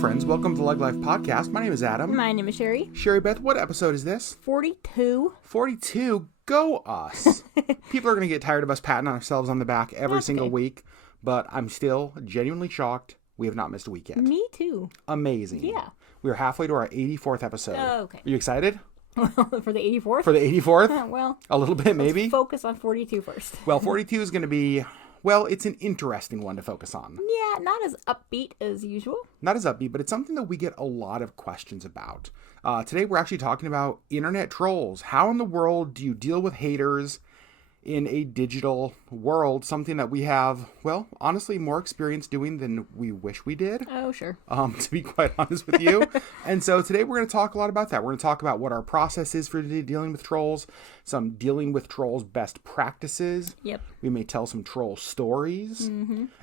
friends. Welcome to the LeggLife podcast. My name is Adam. My name is Sherry. Sherry Beth, what episode is this? 42. 42. Go us. People are going to get tired of us patting ourselves on the back every single week, but I'm still genuinely shocked we have not missed a week yet. Me too. Amazing. Yeah. We are halfway to our 84th episode. Oh, okay. Are you excited? For the 84th? For the 84th? Well, a little bit, maybe. Let's focus on 42 first. Well, 42 is going to be, well, it's an interesting one to focus on. Yeah, not as upbeat as usual. Not as upbeat, but it's something that we get a lot of questions about. Today, we're actually talking about internet trolls. How in the world do you deal with haters in a digital world? Something that we have, well, honestly, more experience doing than we wish we did. Oh, sure. To be quite honest with you. And so today we're going to talk a lot about that. We're going to talk about what our process is for dealing with trolls, some dealing with trolls best practices. Yep. We may tell some troll stories.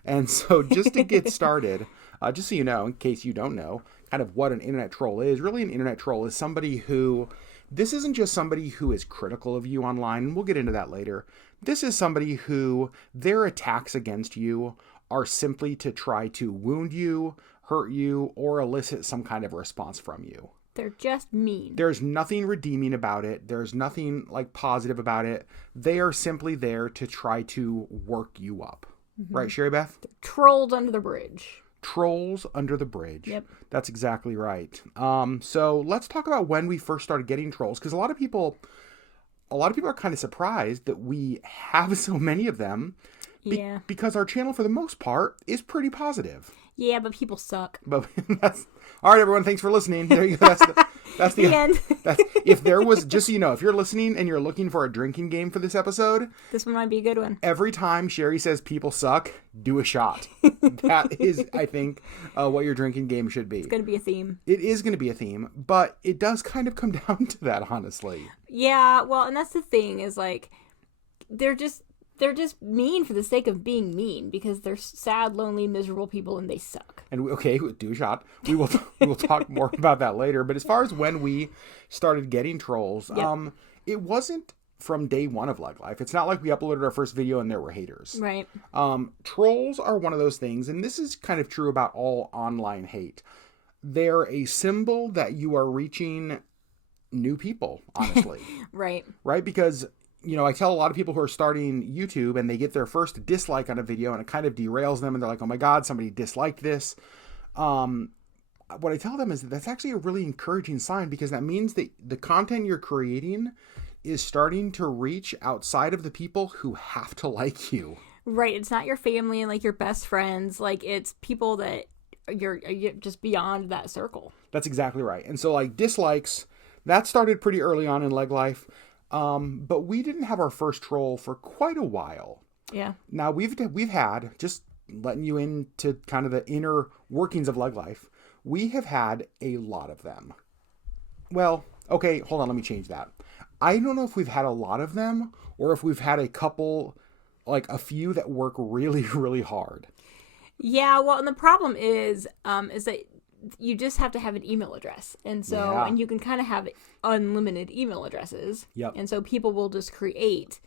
And so just to get started, just so you know, in case you don't know, kind of what an internet troll is. Really, an internet troll is somebody who, this isn't just somebody who is critical of you online, and we'll get into that later. This is somebody who their attacks against you are simply to try to wound you, hurt you, or elicit some kind of response from you. They're just mean. There's nothing redeeming about it. There's nothing like positive about it. They are simply there to try to work you up. Right, Sherry Beth? They're trolls under the bridge. Trolls under the bridge. Yep. That's exactly right. So let's talk about when we first started getting trolls, because a lot of people are kind of surprised that we have so many of them. Yeah. Because our channel, for the most part, is pretty positive. Yeah, but people suck. But that's all right, everyone. Thanks for listening. There you go. That's the end. If there was, just so you know, if you're listening and you're looking for a drinking game for this episode, this one might be a good one. Every time Sherry says people suck, do a shot. That is, I think, what your drinking game should be. It's going to be a theme. It is going to be a theme, but it does kind of come down to that, honestly. Yeah, well, and that's the thing is like, they're just mean for the sake of being mean because they're sad, lonely, miserable people and they suck. And do a shot. We will talk more about that later. But as far as when we started getting trolls, yep. It wasn't from day one of LeggLife. It's not like we uploaded our first video and there were haters. Right. Trolls are one of those things, and this is kind of true about all online hate. They're a symbol that you are reaching new people, honestly. Right. Right? Because, you know, I tell a lot of people who are starting YouTube and they get their first dislike on a video and it kind of derails them and they're like, oh my God, somebody disliked this. What I tell them is that that's actually a really encouraging sign, because that means that the content you're creating is starting to reach outside of the people who have to like you. Right. It's not your family and like your best friends. Like, it's people that you're just beyond that circle. That's exactly right. And so like dislikes, that started pretty early on in LeggLife. But we didn't have our first troll for quite a while. Yeah. Now we've had, just letting you into kind of the inner workings of LeggLife, we have had a lot of them. Well, okay, hold on, let me change that. I don't know if we've had a lot of them or if we've had a couple, like a few that work really, really hard. Yeah, well, and the problem is that you just have to have an email address. And so, yeah. And you can kind of have unlimited email addresses. Yep. And so people will just create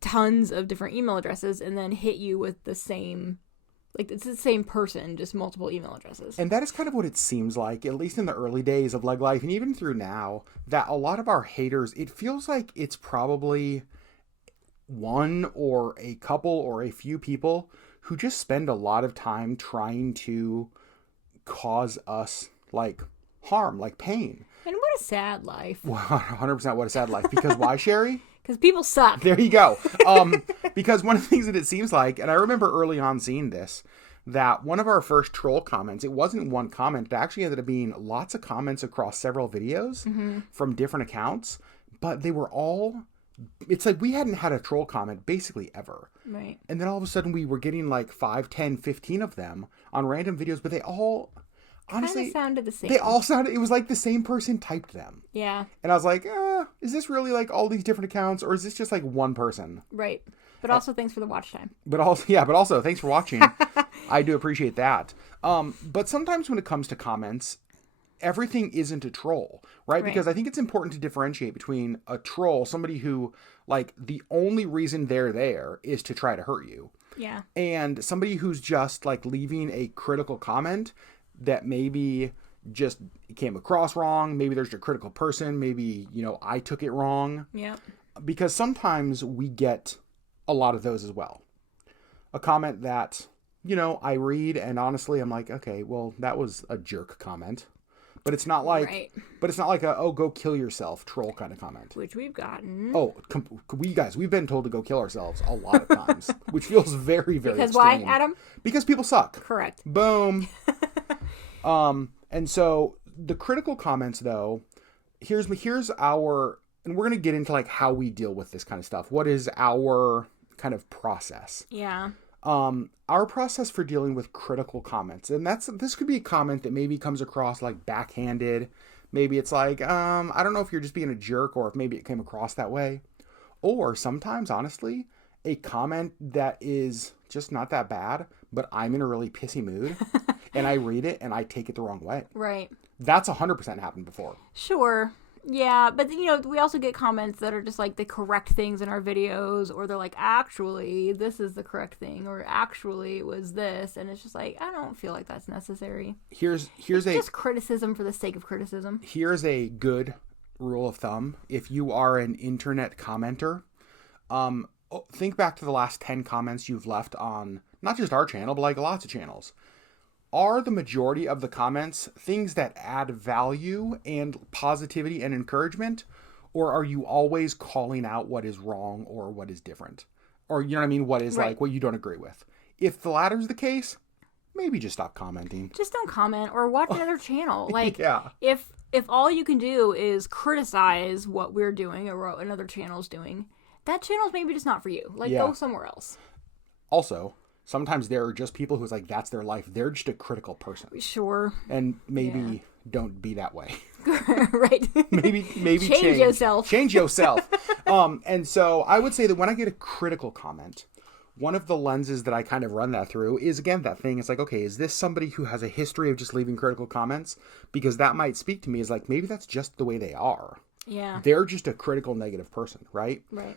tons of different email addresses and then hit you with the same, like it's the same person, just multiple email addresses. And that is kind of what it seems like, at least in the early days of LeggLife and even through now, that a lot of our haters, it feels like it's probably one or a couple or a few people who just spend a lot of time trying to cause us like harm, like pain. And what a sad life. 100% what a sad life. Because why, Sherry? Because people suck. There you go. Because one of the things that it seems like, and I remember early on seeing this, that one of our first troll comments, it wasn't one comment, it actually ended up being lots of comments across several videos from different accounts, but they were all, it's like we hadn't had a troll comment basically ever. Right. And then all of a sudden we were getting like 5, 10, 15 of them on random videos, but they all, honestly, sounded the same. They all sounded, it was like the same person typed them. Yeah. And I was like, is this really like all these different accounts, or is this just like one person? Right. But also thanks for the watch time. But also thanks for watching. I do appreciate that. But sometimes when it comes to comments, everything isn't a troll, right? Because I think it's important to differentiate between a troll, somebody who like the only reason they're there is to try to hurt you. Yeah. And somebody who's just like leaving a critical comment. that maybe just came across wrong. Maybe there's a critical person. Maybe, I took it wrong. Yeah. Because sometimes we get a lot of those as well. A comment that, I read and honestly I'm like, okay, well, that was a jerk comment. But it's not like, Right. a, oh, go kill yourself troll kind of comment. Which we've gotten. Oh, we've been told to go kill ourselves a lot of times, which feels very, very Because extreme. why, Adam? Because people suck. Correct. Boom. And so the critical comments though, here's our, and we're going to get into like how we deal with this kind of stuff. What is our kind of process? Yeah. Our process for dealing with critical comments, and this could be a comment that maybe comes across like backhanded. Maybe it's like, I don't know if you're just being a jerk or if maybe it came across that way. Or sometimes, honestly, a comment that is just not that bad, but I'm in a really pissy mood and I read it and I take it the wrong way. Right. That's 100% happened before. Sure. Yeah, but we also get comments that are just like they correct things in our videos, or they're like, actually, this is the correct thing, or actually it was this, and it's just like, I don't feel like that's necessary. It's just criticism for the sake of criticism. Here's a good rule of thumb. If you are an internet commenter, think back to the last 10 comments you've left on not just our channel, but like lots of channels. Are the majority of the comments things that add value and positivity and encouragement? Or are you always calling out what is wrong or what is different? Or, you know what I mean? What is right. like what you don't agree with? If the latter is the case, maybe just stop commenting. Just don't comment or watch another channel. Like, yeah. If all you can do is criticize what we're doing or what another channel's doing, that channel's maybe just not for you. Like, go somewhere else. Also, sometimes there are just people who's like, that's their life. They're just a critical person. Sure. And maybe don't be that way. Right. maybe change yourself. Change yourself. And so I would say that when I get a critical comment, one of the lenses that I kind of run that through is, again, that thing. It's like, okay, is this somebody who has a history of just leaving critical comments? Because that might speak to me as like, maybe that's just the way they are. Yeah. They're just a critical negative person, right? Right.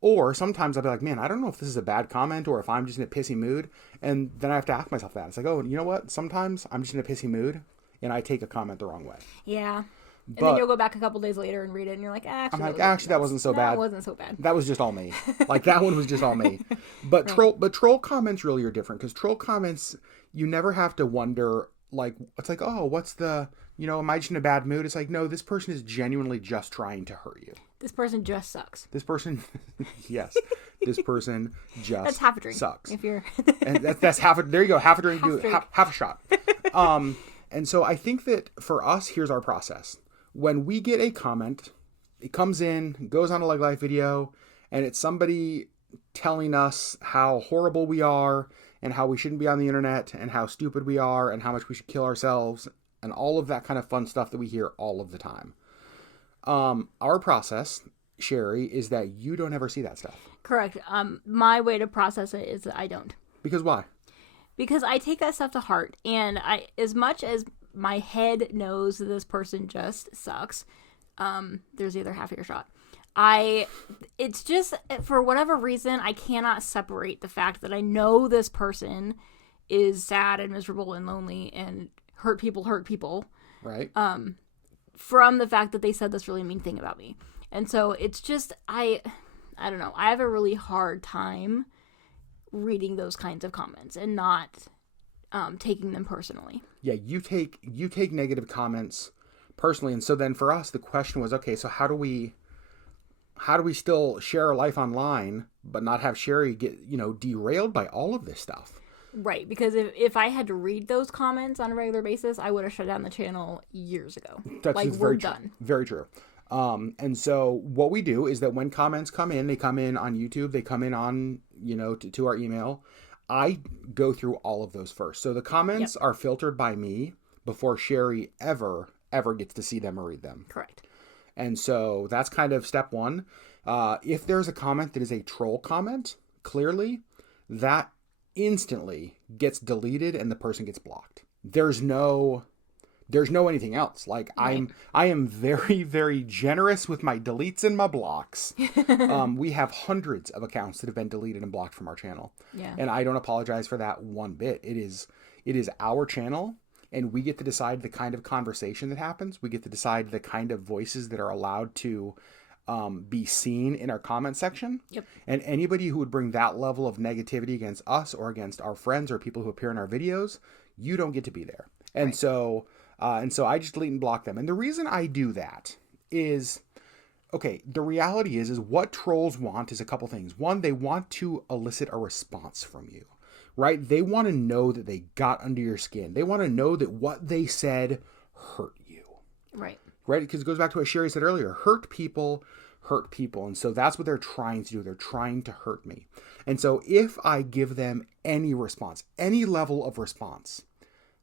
Or sometimes I'll be like, man, I don't know if this is a bad comment or if I'm just in a pissy mood. And then I have to ask myself that. It's like, oh, you know what? Sometimes I'm just in a pissy mood and I take a comment the wrong way. Yeah. And then you'll go back a couple days later and read it and you're like, actually, that wasn't so bad. That wasn't so bad. That was just all me. Like that one was just all me. But right. troll comments really are different, because troll comments, you never have to wonder, like, it's like, oh, what's the, am I just in a bad mood? It's like, no, this person is genuinely just trying to hurt you. This person just sucks. This person, yes, this person just that's half a drink. Sucks. If you're, and that's half a. There you go, half a drink. Half a shot. And so I think that for us, here's our process. When we get a comment, it comes in, goes on a LeggLife video, and it's somebody telling us how horrible we are and how we shouldn't be on the internet and how stupid we are and how much we should kill ourselves and all of that kind of fun stuff that we hear all of the time. Our process, Sherry, is that you don't ever see that stuff. Correct. My way to process it is that I don't. Because why? Because I take that stuff to heart, and as much as my head knows that this person just sucks, there's the other half of your shot. It's just, for whatever reason, I cannot separate the fact that I know this person is sad and miserable and lonely and hurt people. Right. From the fact that they said this really mean thing about me. And so it's just, I don't know. I have a really hard time reading those kinds of comments and not taking them personally. Yeah, you take negative comments personally. And so then for us, the question was, okay, so how do we still share our life online, but not have Sherry get, derailed by all of this stuff? Right, because if I had to read those comments on a regular basis, I would have shut down the channel years ago. We're done. Very true. And so what we do is that when comments come in, they come in on YouTube, they come in on, to our email. I go through all of those first. So the comments are filtered by me before Sherry ever gets to see them or read them. Correct. And so that's kind of step one. If there's a comment that is a troll comment, clearly that instantly gets deleted and the person gets blocked. There's no anything else. Like, right. I am very, very generous with my deletes and my blocks. We have hundreds of accounts that have been deleted and blocked from our channel. Yeah. And I don't apologize for that one bit. It is our channel. and we get to decide the kind of conversation that happens. We get to decide the kind of voices that are allowed to be seen in our comment section. Yep. And anybody who would bring that level of negativity against us or against our friends or people who appear in our videos, you don't get to be there. And so I just delete and block them. And the reason I do that is, okay, the reality is what trolls want is a couple things. One, they want to elicit a response from you, right? They want to know that they got under your skin. They want to know that what they said hurt you. Right. Right? Because it goes back to what Sherry said earlier. Hurt people. And so that's what they're trying to do. They're trying to hurt me. And so if I give them any response, any level of response,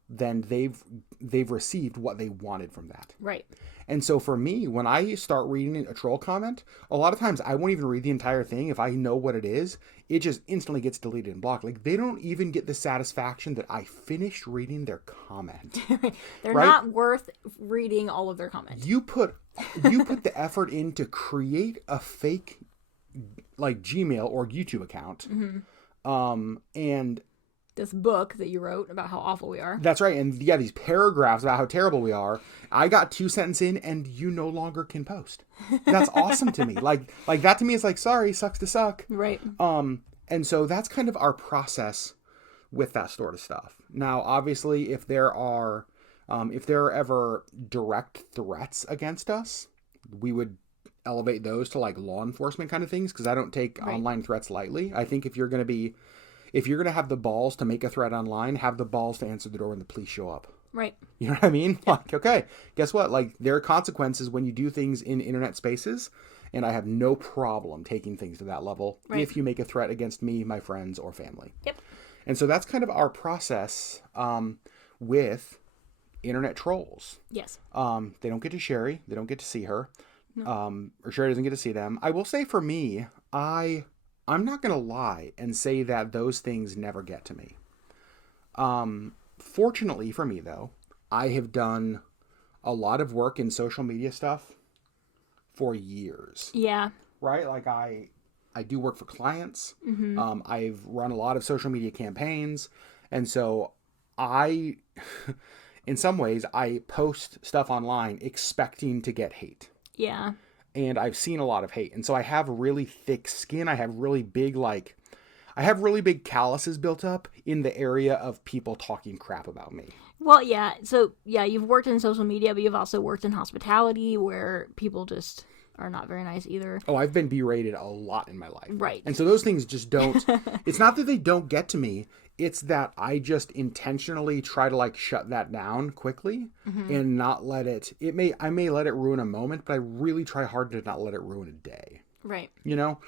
then they've received what they wanted from that. Right. And so for me, when I start reading a troll comment, a lot of times I won't even read the entire thing. If I know what it is, it just instantly gets deleted and blocked. Like, they don't even get the satisfaction that I finished reading their comment. They're not worth reading all of their comments. You put the effort in to create a fake, like, Gmail or YouTube account. And this book that you wrote about how awful we are. That's right. And yeah, these paragraphs about how terrible we are. I got 2 sentences in and you no longer can post. That's awesome to me. Like that to me is like, sorry, sucks to suck. Right. And so that's kind of our process with that sort of stuff. Now, obviously, if there are ever direct threats against us, we would elevate those to like law enforcement kind of things. Cause I don't take online threats lightly. I think if you're going to have the balls to make a threat online, have the balls to answer the door when the police show up. Right. You know what I mean? Yeah. Like, okay, guess what? Like, there are consequences when you do things in internet spaces, and I have no problem taking things to that level if you make a threat against me, my friends, or family. Yep. And so that's kind of our process with internet trolls. Yes. They don't get to Sherry. They don't get to see her. No. Or Sherry doesn't get to see them. I will say for me, I'm not going to lie and say that those things never get to me. Fortunately for me, though, I have done a lot of work in social media stuff for years. Yeah. Right? Like, I do work for clients. Mm-hmm. I've run a lot of social media campaigns. And so in some ways, I post stuff online expecting to get hate. Yeah. And I've seen a lot of hate. And so I have really thick skin. I have really big calluses built up in the area of people talking crap about me. Well, yeah. So, yeah, you've worked in social media, but you've also worked in hospitality where people just are not very nice either. Oh, I've been berated a lot in my life. Right. And so those things just don't, it's not that they don't get to me. It's that I just intentionally try to like shut that down quickly and not let it, I may let it ruin a moment, but I really try hard to not let it ruin a day. Right. You know?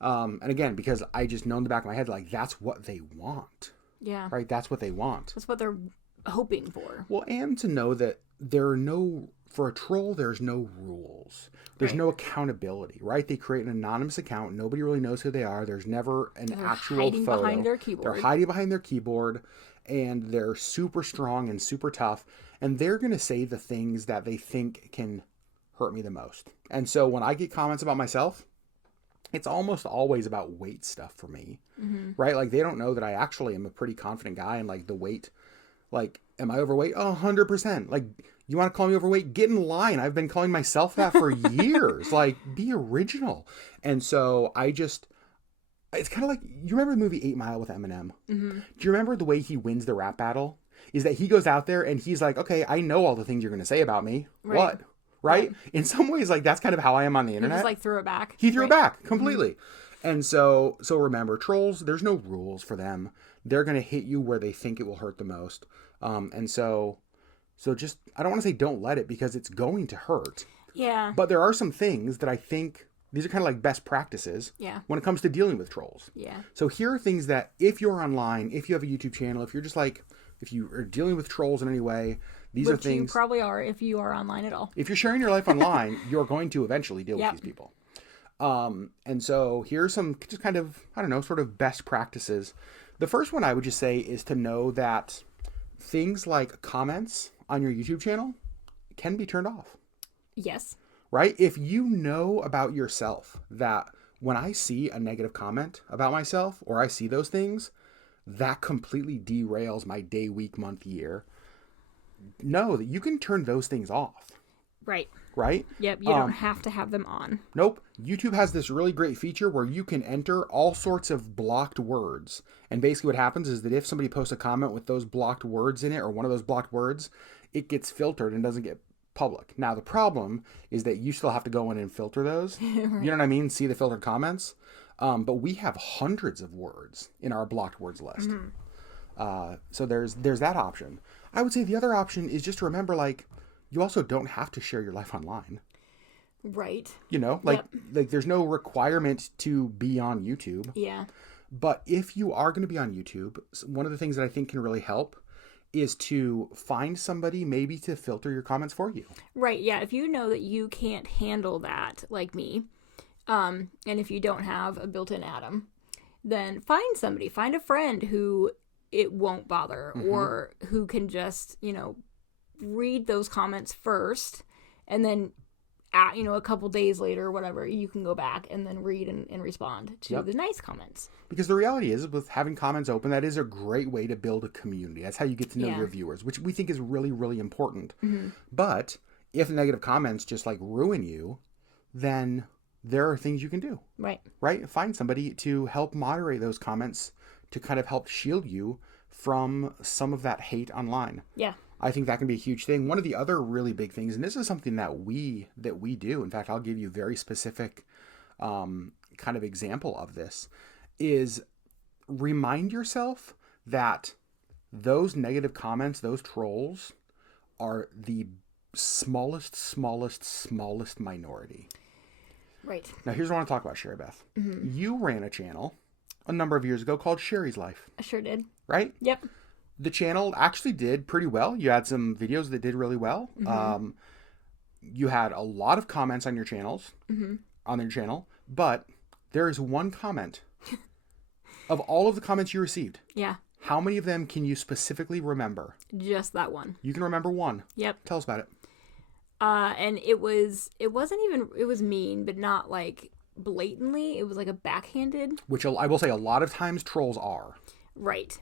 And again, because I just know in the back of my head, like, that's what they want. Yeah. Right? That's what they want. That's what they're hoping for. Well, and to know that for a troll, there's no rules. There's no accountability, right? They create an anonymous account. Nobody really knows who they are. There's never an actual hiding photo. behind their keyboard. They're hiding behind their keyboard, and they're super strong and super tough. And they're going to say the things that they think can hurt me the most. And so when I get comments about myself, it's almost always about weight stuff for me, right? Like, they don't know that I actually am a pretty confident guy, and like the weight, like, am I overweight? 100%. Like, you want to call me overweight? Get in line. I've been calling myself that for years. Like, be original. And so it's kind of like, you remember the movie 8 Mile with Eminem? Mm-hmm. Do you remember the way he wins the rap battle? Is that he goes out there and he's like, okay, I know all the things you're going to say about me. Right. What? Right? In some ways, like, that's kind of how I am on the internet. He just like threw it back. He threw it back completely. Mm-hmm. And so remember, trolls, there's no rules for them. They're going to hit you where they think it will hurt the most. And so just, I don't want to say don't let it, because it's going to hurt. Yeah. But there are some things that I think, these are kind of like best practices when it comes to dealing with trolls. Yeah. So here are things that if you're online, if you have a YouTube channel, if you're just like, if you are dealing with trolls in any way, these are things. You probably are if you are online at all. If you're sharing your life online, you're going to eventually deal with these people. And so here's some just kind of, I don't know, sort of best practices. The first one I would just say is to know that things like comments on your YouTube channel can be turned off. Yes. Right? If you know about yourself that when I see a negative comment about myself, or I see those things, that completely derails my day, week, month, year, know that you can turn those things off, Right. right? Yep. You don't have to have them on. Nope. YouTube has this really great feature where you can enter all sorts of blocked words. And basically what happens is that if somebody posts a comment with those blocked words in it, or one of those blocked words, it gets filtered and doesn't get public. Now, the problem is that you still have to go in and filter those. Right. You know what I mean? See the filtered comments. But we have hundreds of words in our blocked words list. So there's that option. I would say the other option is just to remember, like, you also don't have to share your life online. Right. You know, like there's no requirement to be on YouTube. Yeah. But if you are going to be on YouTube, one of the things that I think can really help is to find somebody maybe to filter your comments for you. Right. Yeah. If you know that you can't handle that, like me, and if you don't have a built-in Adam, then find somebody, find a friend who it won't bother, or who can just, read those comments first, and then a couple days later or whatever, you can go back and then read and respond to the nice comments. Because the reality is, with having comments open, that is a great way to build a community. That's how you get to know your viewers, which we think is really, really important. But if negative comments just like ruin you, then there are things you can do. Right? Find somebody to help moderate those comments, to kind of help shield you from some of that hate online. Yeah. I think that can be a huge thing. One of the other really big things, and this is something that we do, in fact, I'll give you a very specific kind of example of this, is remind yourself that those negative comments, those trolls, are the smallest minority. Right. Now, here's what I want to talk about, Sherry Beth. You ran a channel a number of years ago called Sherry's Life. I sure did. Right? Yep. The channel actually did pretty well. You had some videos that did really well. You had a lot of comments on your channels, on your channel, but there is one comment of all of the comments you received. Yeah. How many of them can you specifically remember? Just that one. You can remember one. Yep. Tell us about it. And it was mean, but not like blatantly. It was like a backhanded. Which I will say a lot of times trolls are. Right.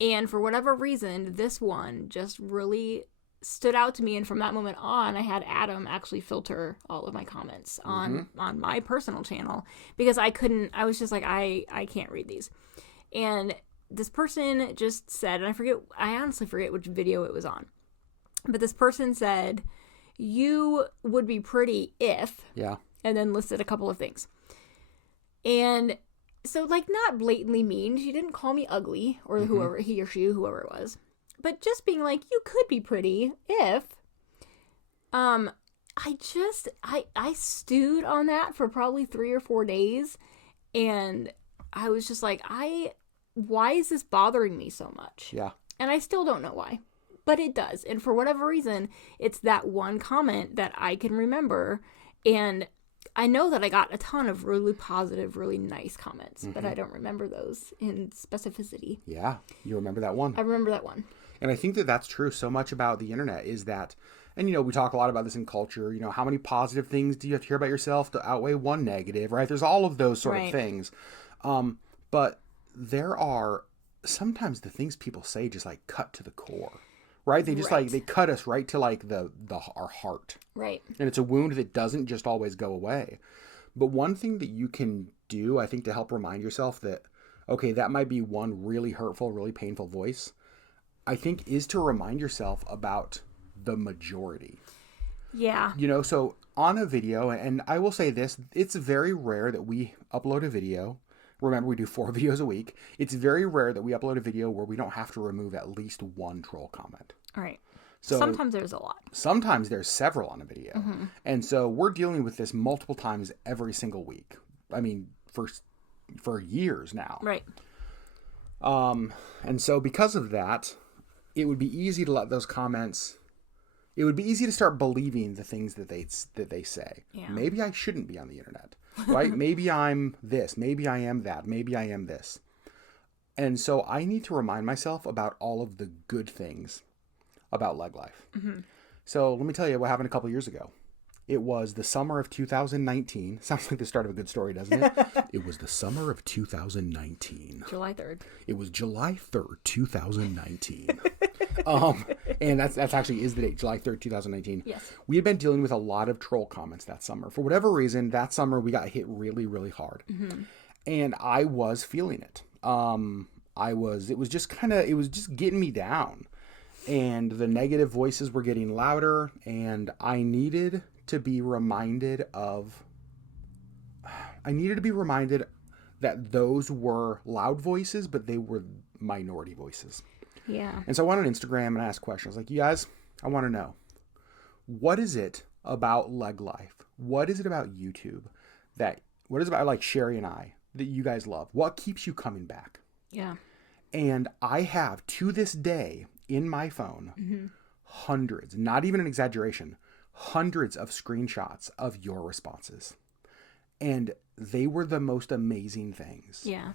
And for whatever reason, this one just really stood out to me. And from that moment on, I had Adam actually filter all of my comments on my personal channel, because I was just like, I can't read these. And this person just said, and I honestly forget which video it was on, but this person said, "You would be pretty if," and then listed a couple of things. And so, like, not blatantly mean. She didn't call me ugly, or whoever, he or she, whoever it was. But just being like, you could be pretty if. I stewed on that for probably 3 or 4 days. And I was just like, why is this bothering me so much? Yeah. And I still don't know why. But it does. And for whatever reason, it's that one comment that I can remember. And I know that I got a ton of really positive, really nice comments, but I don't remember those in specificity. Yeah, you remember that one. I remember that one. And I think that that's true so much about the internet, is that, and we talk a lot about this in culture, how many positive things do you have to hear about yourself to outweigh one negative, right? There's all of those sort of things. But there are sometimes the things people say just like cut to the core. Right? They just like, they cut us right to like our heart. Right. And it's a wound that doesn't just always go away. But one thing that you can do, I think, to help remind yourself that, okay, that might be one really hurtful, really painful voice, I think, is to remind yourself about the majority. Yeah. So on a video, and I will say this, it's very rare that we upload a video. Remember, we do 4 videos a week. It's very rare that we upload a video where we don't have to remove at least one troll comment. All right. So sometimes there's a lot. Sometimes there's several on a video. And so we're dealing with this multiple times every single week. I mean, for years now. Right. And so because of that, it would be easy to let those comments, it would be easy to start believing the things that they say. Yeah. Maybe I shouldn't be on the internet. Right? Maybe I'm this. Maybe I am that. Maybe I am this. And so I need to remind myself about all of the good things about LeggLife. So let me tell you what happened a couple years ago. It was the summer of 2019. Sounds like the start of a good story, doesn't it? It was the summer of 2019. July 3rd. It was July 3rd, 2019. And that's actually is the date, July 3rd, 2019. Yes. We had been dealing with a lot of troll comments that summer. For whatever reason, that summer we got hit really, really hard. Mm-hmm. And I was feeling it. It was just getting me down. And the negative voices were getting louder, and I needed to be reminded that those were loud voices, but they were minority voices. Yeah. And so I went on Instagram and asked questions like, you guys, I want to know, what is it about LeggLife? What is it about YouTube what is it about like Sherry and I that you guys love? What keeps you coming back? Yeah. And I have to this day in my phone, hundreds, not even an exaggeration, hundreds of screenshots of your responses. And they were the most amazing things. Yeah.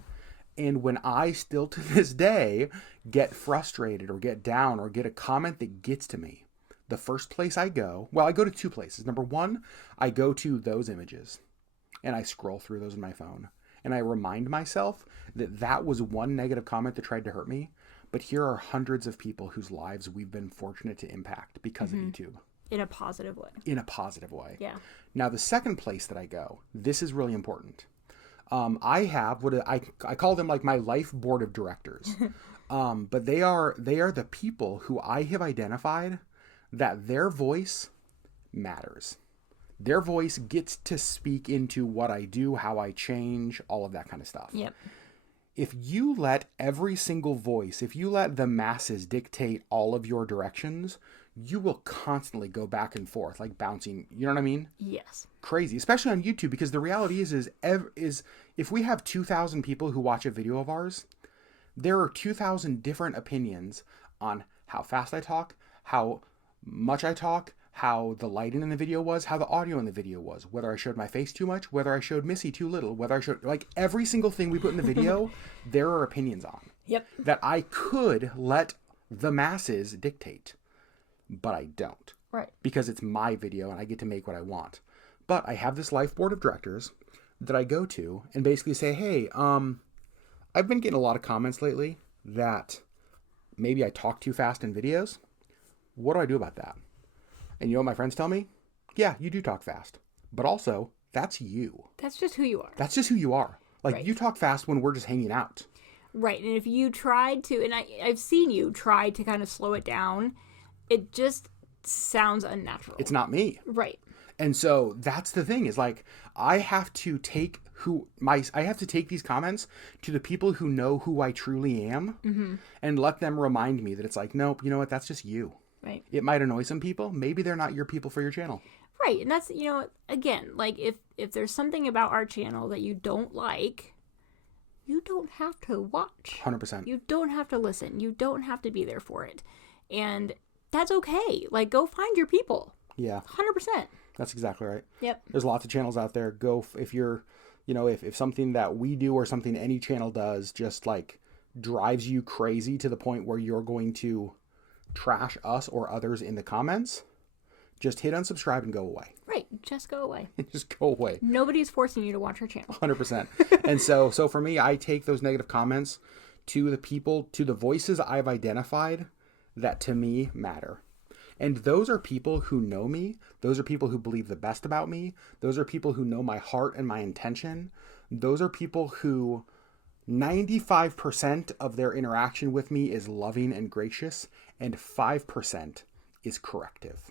And when I still to this day get frustrated or get down or get a comment that gets to me, the first place I go to two places. Number one, I go to those images and I scroll through those in my phone. And I remind myself that was one negative comment that tried to hurt me. But here are hundreds of people whose lives we've been fortunate to impact because of YouTube. In a positive way. In a positive way. Yeah. Now, the second place that I go, this is really important. I have I call them like my life board of directors. But they are the people who I have identified that their voice matters. Their voice gets to speak into what I do, how I change, all of that kind of stuff. Yep. If you let every single voice, if you let the masses dictate all of your directions, you will constantly go back and forth, like bouncing. You know what I mean? Yes. Crazy, especially on YouTube, because the reality is if we have 2,000 people who watch a video of ours, there are 2,000 different opinions on how fast I talk, how much I talk, how the lighting in the video was, how the audio in the video was, whether I showed my face too much, whether I showed Missy too little, whether I showed, like, every single thing we put in the video, there are opinions on. Yep. That I could let the masses dictate, but I don't. Right. Because it's my video and I get to make what I want. But I have this life board of directors that I go to and basically say, hey, I've been getting a lot of comments lately that maybe I talk too fast in videos. What do I do about that? And you know what my friends tell me? Yeah, you do talk fast. But also, that's you. That's just who you are. That's just who you are. Like, Right. You talk fast when we're just hanging out. Right. And if you tried to, and I've seen you try to kind of slow it down, it just sounds unnatural. It's not me. Right. And so that's the thing is like, I have to take these comments to the people who know who I truly am and let them remind me that it's like, nope, you know what? That's just you. Right. It might annoy some people. Maybe they're not your people for your channel. Right. And that's, again, like if there's something about our channel that you don't like, you don't have to watch. 100%. You don't have to listen. You don't have to be there for it. And that's okay. Like, go find your people. Yeah. 100%. That's exactly right. Yep. There's lots of channels out there. If you're, if something that we do or something any channel does just like drives you crazy to the point where you're going to trash us or others in the comments, just hit unsubscribe and go away. Right. Just go away. Just go away. Nobody's forcing you to watch our channel. 100%. And so for me, I take those negative comments to the people, to the voices I've identified that to me matter. And those are people who know me. Those are people who believe the best about me. Those are people who know my heart and my intention. Those are people who 95% of their interaction with me is loving and gracious, and 5% is corrective.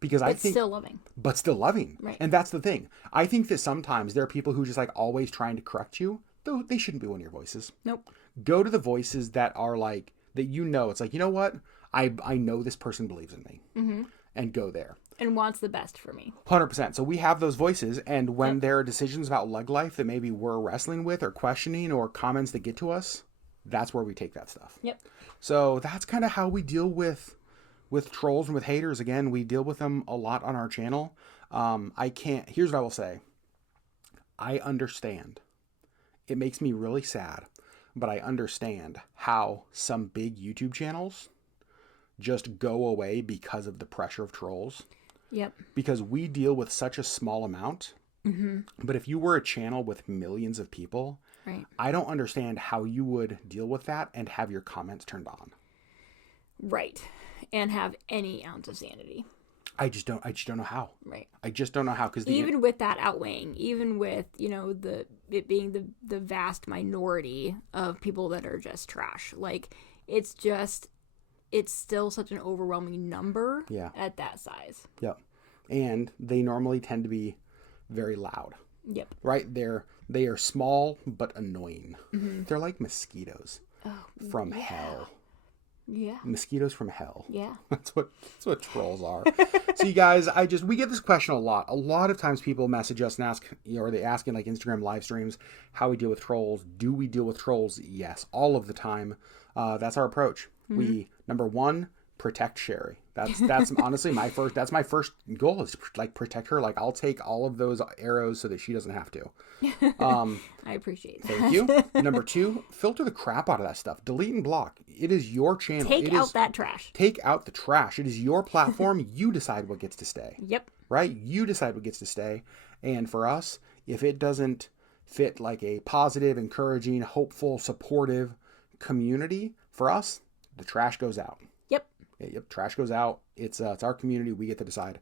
Because I think still loving. But still loving. Right. And that's the thing. I think that sometimes there are people who just like always trying to correct you. Though they shouldn't be one of your voices. Nope. Go to the voices that are like, that it's like, you know what? I know this person believes in me. Mm-hmm. And go there. And wants the best for me. 100%. So we have those voices, and when there are decisions about LeggLife that maybe we're wrestling with or questioning or comments that get to us, that's where we take that stuff. Yep. So that's kind of how we deal with trolls and with haters. Again, we deal with them a lot on our channel. Here's what I will say. I understand. It makes me really sad, but I understand how some big YouTube channels just go away because of the pressure of trolls. Yep. Because we deal with such a small amount. Mm-hmm. But if you were a channel with millions of people, Right. I don't understand how you would deal with that and have your comments turned on. Right. And have any ounce of sanity. I just don't know how. Right. I just don't know how, because even with that outweighing, even with, you know, it being the vast minority of people that are just trash, like it's still such an overwhelming number at that size. Yep. And they normally tend to be very loud. Yep. Right? They are small but annoying. Mm-hmm. They're like mosquitoes from hell. Yeah. Mosquitoes from hell. Yeah. That's what trolls are. So you guys, we get this question a lot. A lot of times people message us and ask, you know, or they ask in like Instagram live streams how we deal with trolls. Do we deal with trolls? Yes, all of the time. That's our approach. Mm-hmm. We, number one, protect Sherry. That's honestly my first goal is to like protect her. Like I'll take all of those arrows so that she doesn't have to. I appreciate that. Thank you. Number two, filter the crap out of that stuff. Delete and block. It is your channel. Take out that trash. Take out the trash. It is your platform. You decide what gets to stay. Yep. Right? You decide what gets to stay. And for us, if it doesn't fit like a positive, encouraging, hopeful, supportive community, for us, the trash goes out. Yep, trash goes out. It's our community. We get to decide,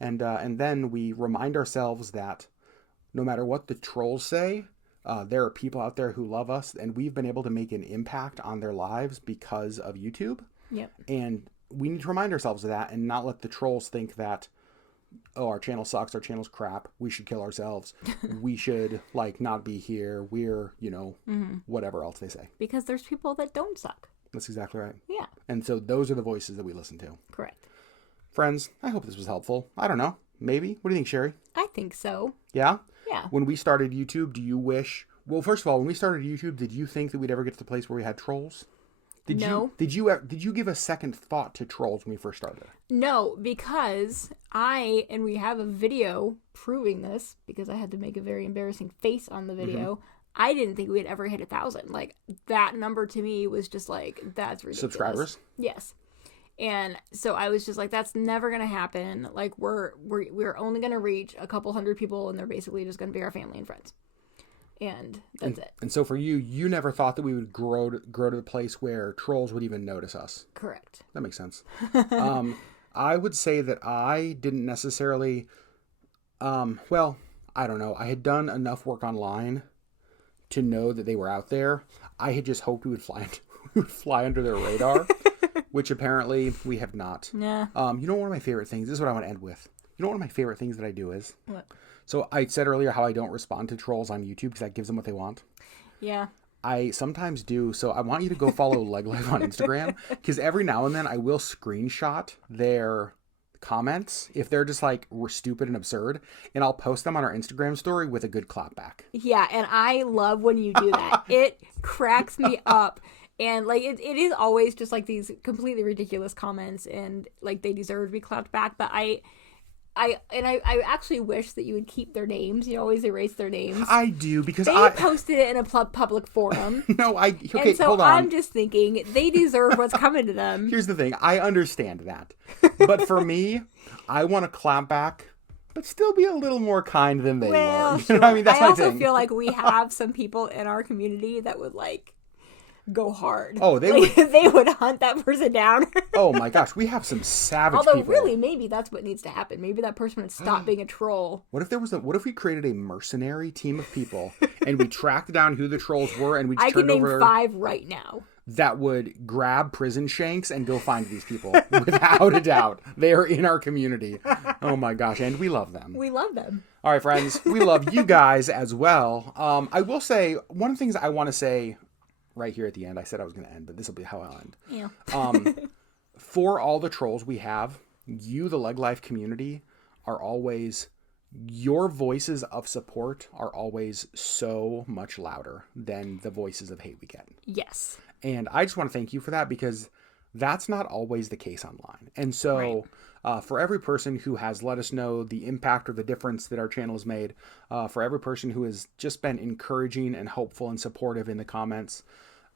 and then we remind ourselves that no matter what the trolls say, there are people out there who love us, and we've been able to make an impact on their lives because of YouTube. Yep. And we need to remind ourselves of that, and not let the trolls think that, oh, our channel sucks, our channel's crap, we should kill ourselves, we should like not be here, we're, you know, whatever else they say. Because there's people that don't suck. That's exactly right. Yeah. And so those are the voices that we listen to. Correct. Friends, I hope this was helpful. I don't know. Maybe. What do you think, Sherry? I think so. Yeah? Yeah. When we started YouTube, do you wish... Well, first of all, when we started YouTube, did you think that we'd ever get to the place where we had trolls? No. Did you give a second thought to trolls when we first started? No, because and we have a video proving this, because I had to make a very embarrassing face on the video. Mm-hmm. I didn't think we'd ever hit 1,000. Like, that number to me was just like, that's ridiculous. Subscribers? Yes. And so I was just like, that's never going to happen. Like, we're only going to reach a couple hundred people, and they're basically just going to be our family and friends. And that's it. And so for you never thought that we would grow to the place where trolls would even notice us. Correct. That makes sense. I would say that I didn't necessarily, well, I don't know. I had done enough work online to know that they were out there. I had just hoped we would fly under their radar, which apparently we have not. Yeah. You know, one of my favorite things, this is what I want to end with. You know, one of my favorite things that I do is? What? So I said earlier how I don't respond to trolls on YouTube because that gives them what they want. Yeah. I sometimes do. So I want you to go follow LeggLife on Instagram, because every now and then I will screenshot their comments if they're just like, we're stupid and absurd, and I'll post them on our Instagram story with a good clap back. Yeah, and I love when you do that. It cracks me up. And like it is always just like these completely ridiculous comments, and like they deserve to be clapped back. But I actually wish that you would keep their names. You always erase their names. I do, because they posted it in a public forum. No, okay, and so hold on. I'm just thinking they deserve what's coming to them. Here's the thing. I understand that. But for me, I want to clap back, but still be a little more kind than they were. Sure. You know what I mean? That's my thing. I also feel like we have some people in our community that would like go hard. Oh, they would hunt that person down. Oh my gosh, we have some savage people. people. Really, maybe that's what needs to happen. Maybe that person would stop being a troll. What if we created a mercenary team of people and we tracked down who the trolls were, and we just turned over... I can name 5 right now. That would grab prison shanks and go find these people without a doubt. They are in our community. Oh my gosh, and we love them. We love them. All right, friends, we love you guys as well. I will say, one of the things I want to say right here at the end, I said I was going to end, but this will be how I'll end. Yeah. For all the trolls we have, you, the LeggLife community, are always... Your voices of support are always so much louder than the voices of hate we get. Yes. And I just want to thank you for that, because that's not always the case online. And so for every person who has let us know the impact or the difference that our channel has made, for every person who has just been encouraging and hopeful and supportive in the comments,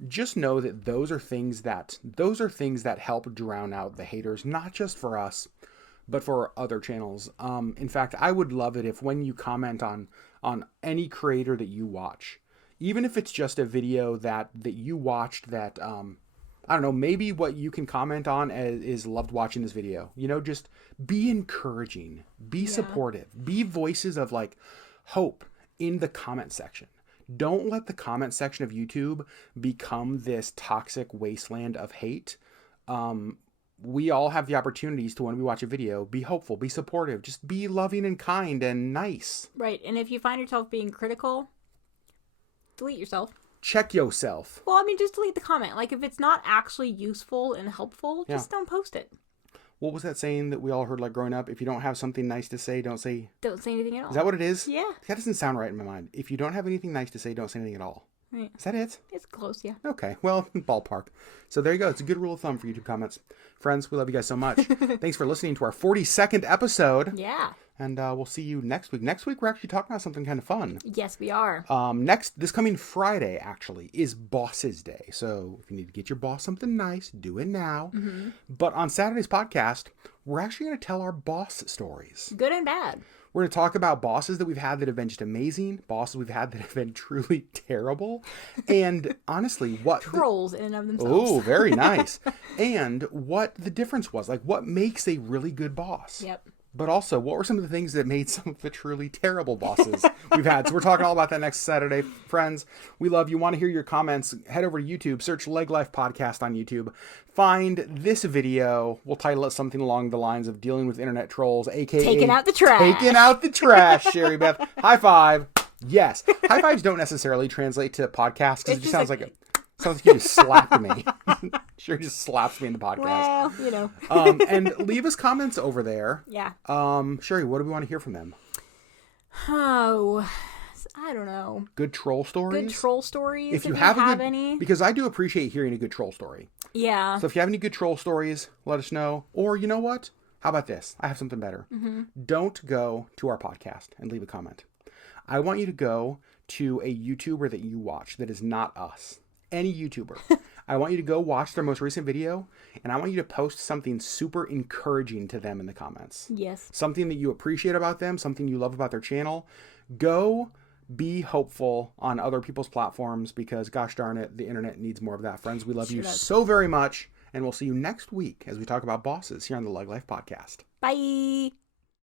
just know that those are things that help drown out the haters, not just for us, but for other channels. In fact, I would love it if when you comment on any creator that you watch, even if it's just a video that you watched that, I don't know, maybe what you can comment on is loved watching this video. You know, just be encouraging, be supportive, be voices of like hope in the comment section. Don't let the comment section of YouTube become this toxic wasteland of hate. We all have the opportunities to, when we watch a video, be hopeful, be supportive, just be loving and kind and nice. Right. And if you find yourself being critical, delete yourself. Check yourself. Well, I mean, just delete the comment. Like, if it's not actually useful and helpful, just don't post it. What was that saying that we all heard like growing up? If you don't have something nice to say, don't say anything at all. Is that what it is? Yeah. That doesn't sound right in my mind. If you don't have anything nice to say, don't say anything at all. Right. Is that it? It's close, yeah. Okay. Well, ballpark. So there you go. It's a good rule of thumb for YouTube comments. Friends, we love you guys so much. Thanks for listening to our 42nd episode. Yeah. And we'll see you next week. Next week, we're actually talking about something kind of fun. Yes, we are. This coming Friday, actually, is Boss's Day. So if you need to get your boss something nice, do it now. Mm-hmm. But on Saturday's podcast, we're actually going to tell our boss stories. Good and bad. We're going to talk about bosses that we've had that have been just amazing, bosses we've had that have been truly terrible, and honestly, what... Trolls in and of themselves. Oh, very nice. And what the difference was. Like, what makes a really good boss? Yep. But also, what were some of the things that made some of the truly terrible bosses we've had? So we're talking all about that next Saturday. Friends, we love you. Want to hear your comments? Head over to YouTube. Search LeggLife Podcast on YouTube. Find this video. We'll title it something along the lines of Dealing with Internet Trolls, a.k.a. Taking out the trash. Taking out the trash, Sherry Beth. High five. Yes. High fives don't necessarily translate to podcast because it just sounds like sounds like you just slapped me. Sure, just slaps me in the podcast. Well, you know. And leave us comments over there. Yeah. Sherry, what do we want to hear from them? Oh, I don't know. Good troll stories? Good troll stories, if you have any. Because I do appreciate hearing a good troll story. Yeah. So if you have any good troll stories, let us know. Or you know what? How about this? I have something better. Mm-hmm. Don't go to our podcast and leave a comment. I want you to go to a YouTuber that you watch that is not us. Any YouTuber. I want you to go watch their most recent video, and I want you to post something super encouraging to them in the comments. Yes. Something that you appreciate about them, something you love about their channel. Go be hopeful on other people's platforms because, gosh darn it, the internet needs more of that. Friends, we love you so very much, and we'll see you next week as we talk about bosses here on the LeggLife Podcast. Bye.